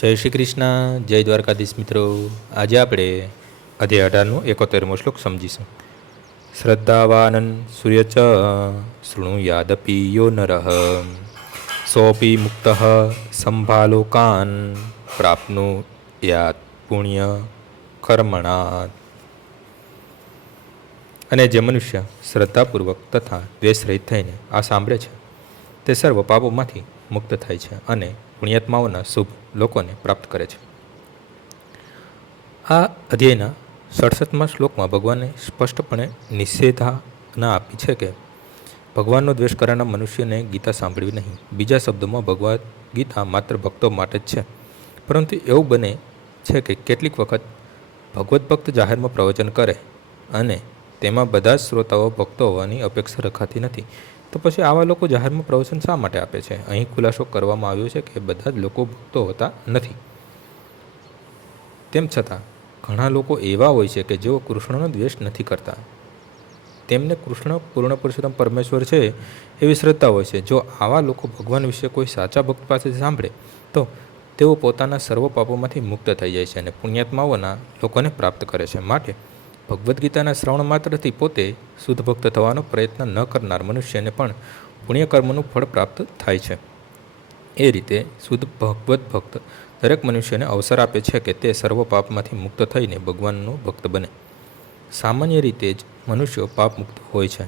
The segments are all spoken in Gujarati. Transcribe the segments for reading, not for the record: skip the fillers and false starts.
જય શ્રી કૃષ્ણ, જય દ્વારકાધીશ મિત્રો. આજે આપણે અધ્યાય 18નો 71મો શ્લોક સમજીશું. શ્રદ્ધાવાનન સૂર્ય ચ શૃણુયાદપી યો નરઃ સોપી મુક્ત સંભાલોકાન પ્રાપ્નુયાત પુણ્ય કર્મણાત. અને જે મનુષ્ય શ્રદ્ધાપૂર્વક તથા દ્વેષરહિત થઈને આ સાંભળે છે તે સર્વ પાપોમાંથી મુક્ત થાય છે અને પુણ્યાત્માઓના શુભ લોકોને પ્રાપ્ત કરે છે. આ અધ્યાયના 67મા શ્લોકમાં ભગવાને સ્પષ્ટપણે નિષેધાજ્ઞા આપી છે કે ભગવાનનો દ્વેષ કરનાર મનુષ્યને ગીતા સાંભળવી નહીં. બીજા શબ્દોમાં ભગવદ્ ગીતા માત્ર ભક્તો માટે જ છે. પરંતુ એવું બને છે કે કેટલીક વખત ભગવદ્ ભક્ત જાહેરમાં પ્રવચન કરે અને તેમાં બધા જ શ્રોતાઓ ભક્તો હોવાની અપેક્ષા રખાતી નથી. તો પછી આવા લોકો જાહેરમાં પ્રવચન શા માટે આપે છે? અહીં ખુલાસો કરવામાં આવ્યો છે કે બધા જ લોકો ભક્તો હોતા નથી. તેમ છતાં ઘણા લોકો એવા હોય છે કે જેઓ કૃષ્ણનો દ્વેષ નથી કરતા. તેમને કૃષ્ણ પૂર્ણ પુરુષોત્તમ પરમેશ્વર છે એવી શ્રદ્ધા હોય છે. જો આવા લોકો ભગવાન વિશે કોઈ સાચા ભક્ત પાસેથી સાંભળે તો તેઓ પોતાના સર્વ પાપોમાંથી મુક્ત થઈ જાય છે અને પુણ્યાત્માઓના લોકોને પ્રાપ્ત કરે છે. માટે ભગવદ્ ગીતાના શ્રવણ માત્રથી પોતે શુદ્ધ ભક્ત થવાનો પ્રયત્ન ન કરનાર મનુષ્યને પણ પુણ્યકર્મનું ફળ પ્રાપ્ત થાય છે. એ રીતે શુદ્ધ ભગવદ્ ભક્ત દરેક મનુષ્યને અવસર આપે છે કે તે સર્વ પાપમાંથી મુક્ત થઈને ભગવાનનો ભક્ત બને. સામાન્ય રીતે જ મનુષ્યો પાપ મુક્ત હોય છે.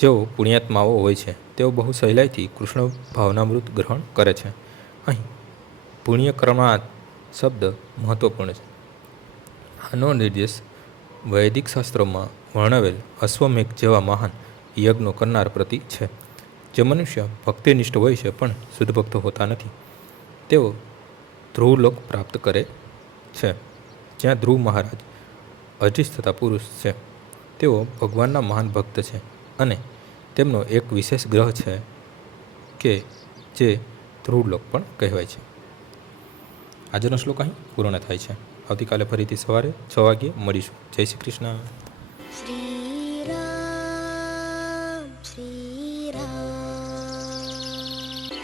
જેઓ પુણ્યાત્માઓ હોય છે તેઓ બહુ સહેલાઈથી કૃષ્ણ ભાવનામૃત ગ્રહણ કરે છે. અહીં પુણ્યકર્માત શબ્દ મહત્વપૂર્ણ છે. આનો નિર્દેશ વૈદિક શાસ્ત્રોમાં વર્ણવેલ અશ્વમેઘ જેવા મહાન યજ્ઞો કરનાર પ્રતિ છે. જે મનુષ્ય ભક્તિનિષ્ઠ હોય છે પણ શુદ્ધ ભક્ત હોતા નથી તેઓ ધ્રુવલોક પ્રાપ્ત કરે છે. જ્યાં ધ્રુવ મહારાજ અજીત થતા પુરુષ છે તેઓ ભગવાનના મહાન ભક્ત છે અને તેમનો એક વિશેષ ગ્રહ છે કે જે ધ્રુવલોક પણ કહેવાય છે. આજનો શ્લોક અહીં પૂર્ણ થાય છે. આવતીકાલે ફરીથી સવારે 6 વાગ્યે મળીશું. જય શ્રી કૃષ્ણ. શ્રી રામ શ્રી